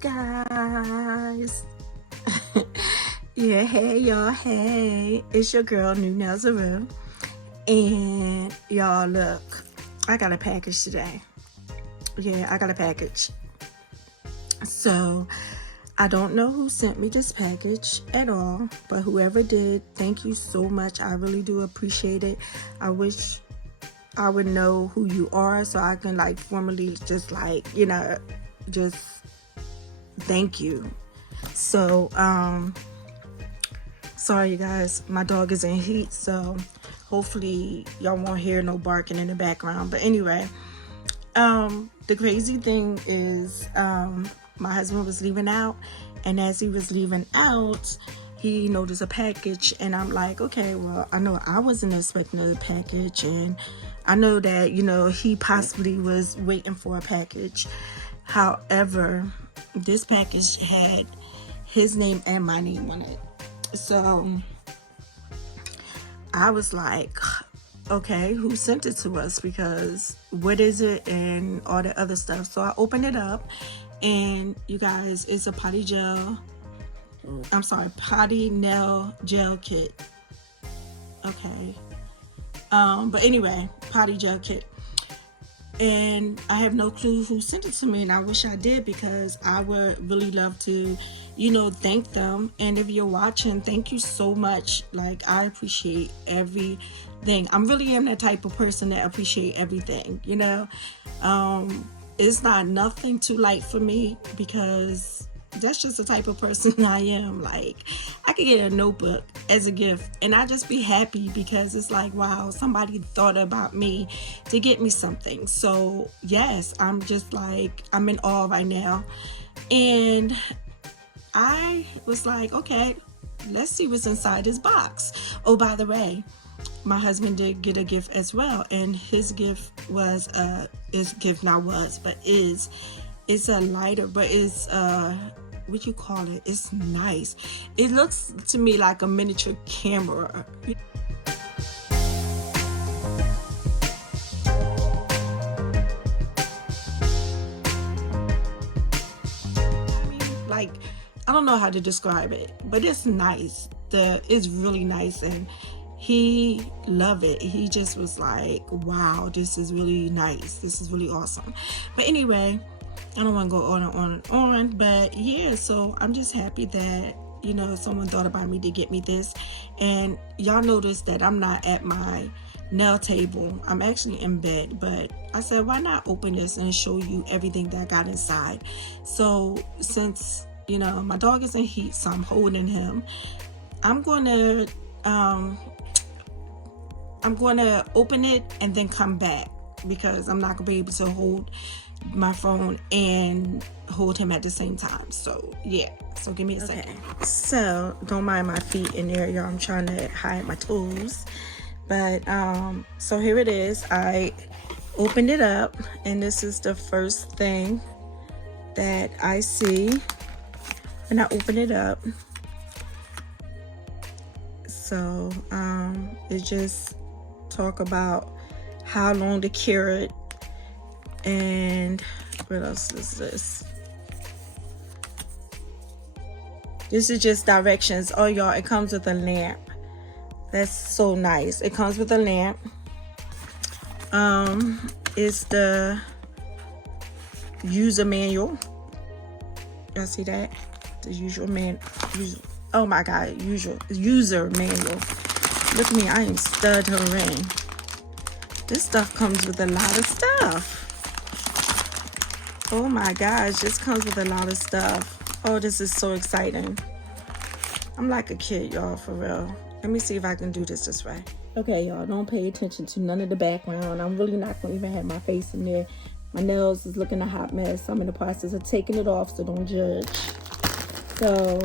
guys. Yeah, hey y'all, hey, it's your girl New Nazareth, and y'all look, I got a package today. Yeah, I got a package. So I don't know who sent me this package at all, but whoever did, thank you so much. I really do appreciate it. I wish I would know who you are so I can like formally just like, you know, just thank you. So sorry you guys, my dog is in heat, so hopefully y'all won't hear no barking in the background. But anyway, the crazy thing is my husband was leaving out, and as he was leaving out, he noticed a package, and I'm like, okay, well, I know I wasn't expecting a package, and I know that, you know, he possibly was waiting for a package. However, this package had his name and my name on it. So I was like, okay, who sent it to us? Because what is it and all the other stuff. So I opened it up, and you guys, it's a Potty Gel. I'm sorry, Potty Gel kit. Okay. But anyway, Potty Gel kit. And I have no clue who sent it to me, and I wish I did, because I would really love to, you know, thank them. And if you're watching, thank you so much. Like, I appreciate everything. I really am that type of person that appreciate everything, you know. It's not nothing too light for me, because that's just the type of person I am. Like, I could get a notebook as a gift, and I just be happy, because it's like, wow, somebody thought about me to get me something. So yes, I'm just like, I'm in awe right now. And I was like, okay, let's see what's inside this box. Oh, by the way, my husband did get a gift as well, and his gift was it's a lighter, but it's what you call it, it's nice. It looks to me like a miniature camera. Like, I don't know how to describe it, but it's nice. It's really nice, and he loved it. He just was like, wow, this is really nice. This is really awesome. But anyway, I don't want to go on and on and on, but yeah, so I'm just happy that, you know, someone thought about me to get me this. And y'all notice that I'm not at my nail table. I'm actually in bed, but I said, why not open this and show you everything that I got inside? So since, you know, my dog is in heat, so I'm holding him, I'm going to open it and then come back, because I'm not going to be able to hold my phone and hold him at the same time. So yeah, so give me a second. So don't mind my feet in there, y'all. I'm trying to hide my toes. But so here it is. I opened it up, and this is the first thing that I see when I open it up. So it just talk about how long to cure it. And what else is this? This is just directions. Oh, y'all, it comes with a lamp. That's so nice. It comes with a lamp. It's the user manual. Y'all see that? The user manual. Look at me, I am stuttering. This stuff comes with a lot of stuff. Oh my gosh, this comes with a lot of stuff. Oh, this is so exciting. I'm like a kid, y'all, for real. Let me see if I can do this way. Okay, y'all, don't pay attention to none of the background. I'm really not going to even have my face in there. My nails is looking a hot mess. I'm in the process of taking it off, so don't judge. So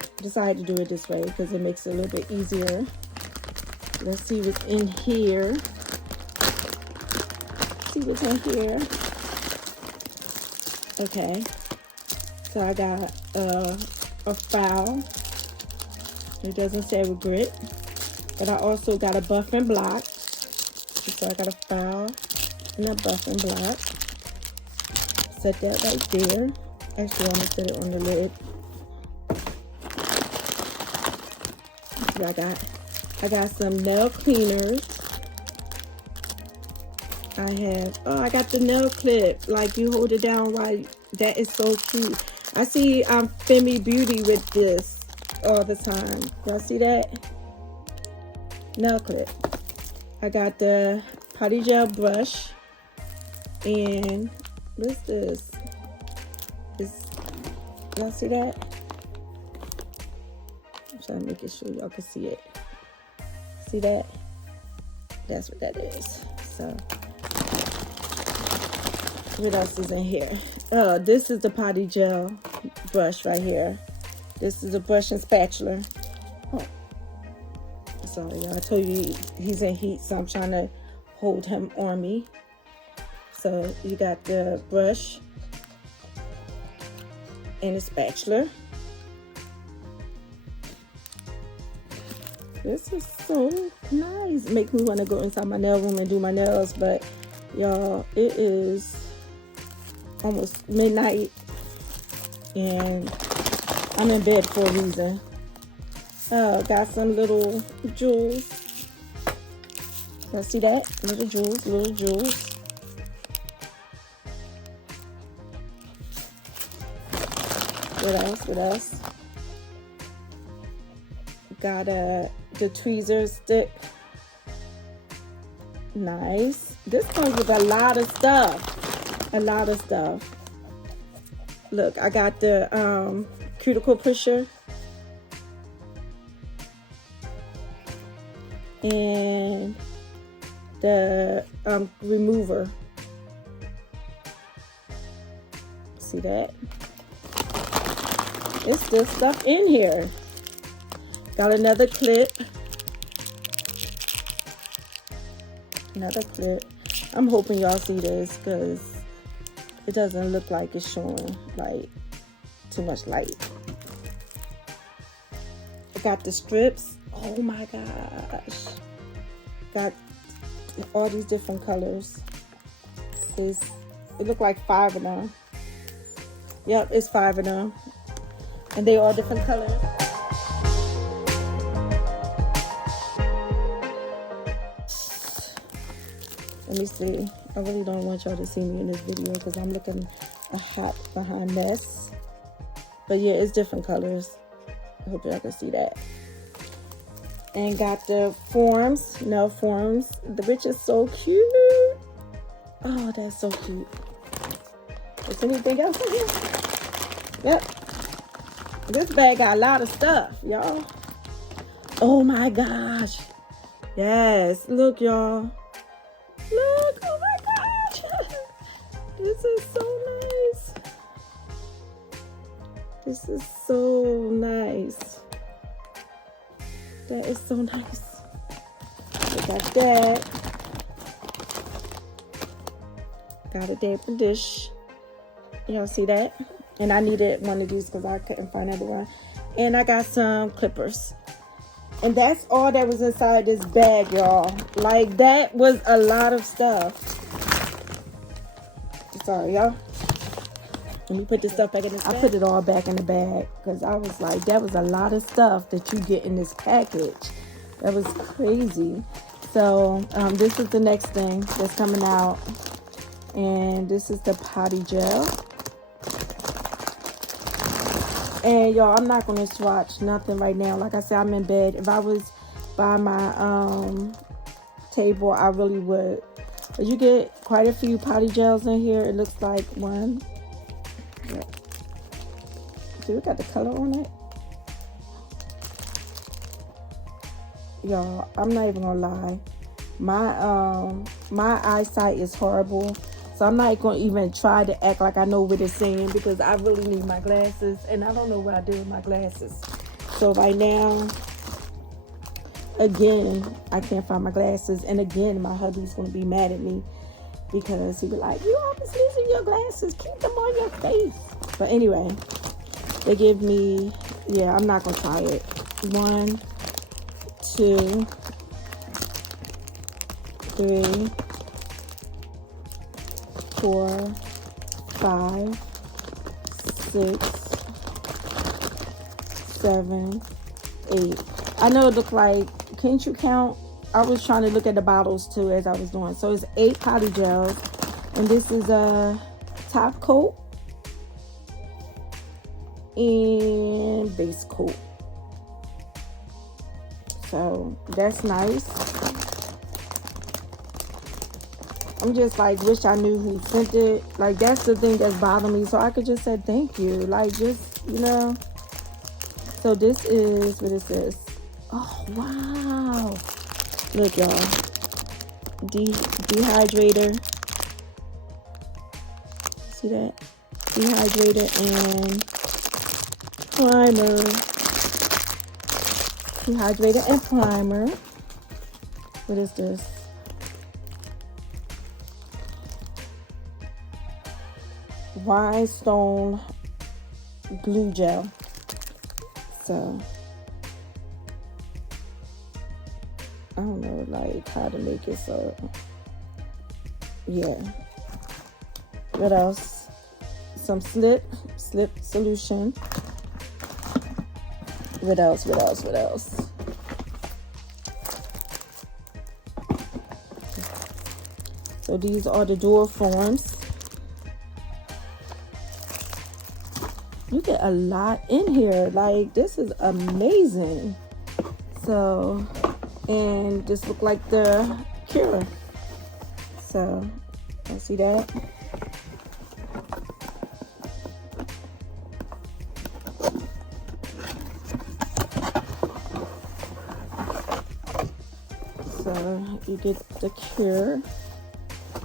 I decided to do it this way because it makes it a little bit easier. Let's see what's in here. See what's in here. Okay, so I got a file. It doesn't say with grit, but I also got a buffing block. So I got a file and a buffing block. Set that right there. Actually, I'm gonna set it on the lid. I got some nail cleaners. I got the nail clip. Like, you hold it down right. That is so cute. I see Femi Beauty with this all the time. Y'all see that? Nail clip. I got the Potty Gel brush. And what's this? Y'all see that? I'm trying to make sure y'all can see it. See that? That's what that is. So, what else is in here? Oh, this is the Potty Gel brush right here. This is a brush and spatula. Oh, sorry, y'all. I told you he's in heat, so I'm trying to hold him on me. So, you got the brush and a spatula. This is so nice. Make me want to go inside my nail room and do my nails, but y'all, it is almost midnight and I'm in bed for a reason. Oh, got some little jewels. Y'all see that? Little jewels, little jewels. What else? What else? Got the tweezer stick. Nice. This comes with a lot of stuff. A lot of stuff. Look, I got the Cuticle Pusher. And the remover. See that? It's still stuff in here. Got another clip. Another clip. I'm hoping y'all see this because it doesn't look like it's showing like too much light. I got the strips. Oh my gosh. Got all these different colors. It looked like 5 of them. Yep, it's 5 of them. And they all different colors. Let me see. I really don't want y'all to see me in this video because I'm looking a hot behind mess. But yeah, it's different colors. I hope y'all can see that. And got the forms, nail forms, which is so cute. Oh, that's so cute. Is anything else in here? Yep. This bag got a lot of stuff, y'all. Oh my gosh. Yes, look, y'all. Look, oh my gosh. This is so nice. This is so nice. That is so nice. We got that. Got a damper dish. Y'all see that? And I needed one of these because I couldn't find another one. And I got some clippers. And that's all that was inside this bag, y'all. Like, that was a lot of stuff. Sorry, y'all. Let me put this stuff back in this bag. I put it all back in the bag because I was like, that was a lot of stuff that you get in this package. That was crazy. So, this is the next thing that's coming out. And this is the Potty Gel. And y'all, I'm not going to swatch nothing right now. Like I said, I'm in bed. If I was by my table, I really would. But you get quite a few potty gels in here. It looks like one. Yeah. See, we got the color on it. Y'all, I'm not even going to lie. My eyesight is horrible. So I'm not going to even try to act like I know what it's saying because I really need my glasses. And I don't know what I do with my glasses. So right now, again, I can't find my glasses. And again, my hubby's going to be mad at me because he'll be like, you always losing your glasses. Keep them on your face. But anyway, they give me, yeah, I'm not going to try it. 1, 2, 3, 4, 5, 6, 7, 8. I know it looked like, can't you count? I was trying to look at the bottles too as I was doing. So it's 8 potty gels, and this is a top coat and base coat. So that's nice. I'm just like, wish I knew who sent it. Like, that's the thing that's bothering me. So I could just say thank you. Like, just, you know. So this is what it says. Oh, wow. Look, y'all. Dehydrator. See that? Dehydrator and primer. Dehydrator and primer. What is this? Rhinestone glue gel. So I don't know like how to make it, so yeah. What else? Some slip solution. What else? So these are the door forms. You get a lot in here. Like, this is amazing. So, and this look like the cure. So, I see that. So, you get the cure.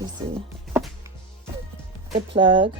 You see the plug.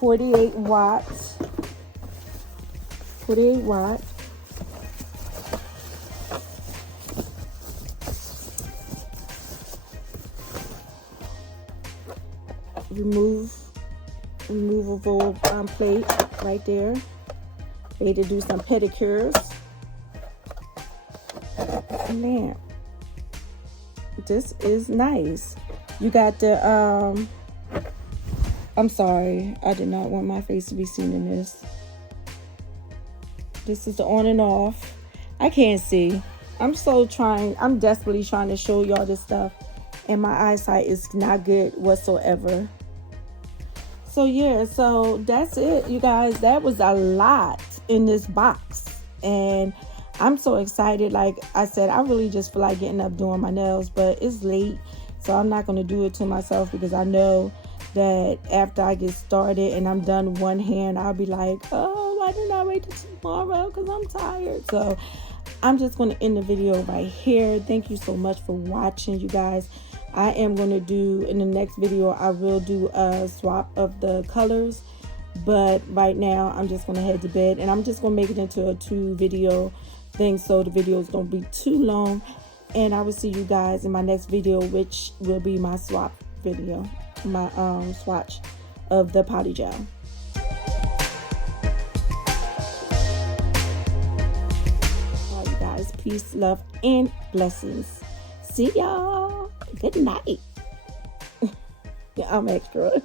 48 watts. 48 watts. Removable plate right there. Ready to do some pedicures. Man, this is nice. You got the I'm sorry, I did not want my face to be seen in this. This is the on and off. I can't see. I'm desperately trying to show y'all this stuff, and my eyesight is not good whatsoever. So yeah, so that's it, you guys. That was a lot in this box, and I'm so excited. Like I said, I really just feel like getting up doing my nails, but it's late, so I'm not going to do it to myself, because I know that after I get started and I'm done one hand, I'll be like, oh, why didn't I wait till tomorrow? Because I'm tired. So I'm just going to end the video right here. Thank you so much for watching, you guys. I am going to do, in the next video, I will do a swap of the colors. But right now, I'm just going to head to bed. And I'm just going to make it into a 2-video thing, so the videos don't be too long. And I will see you guys in my next video, which will be my swap video. My swatch of the Potty Gel. All right, you guys, peace, love, and blessings. See y'all. Good night. I'm extra.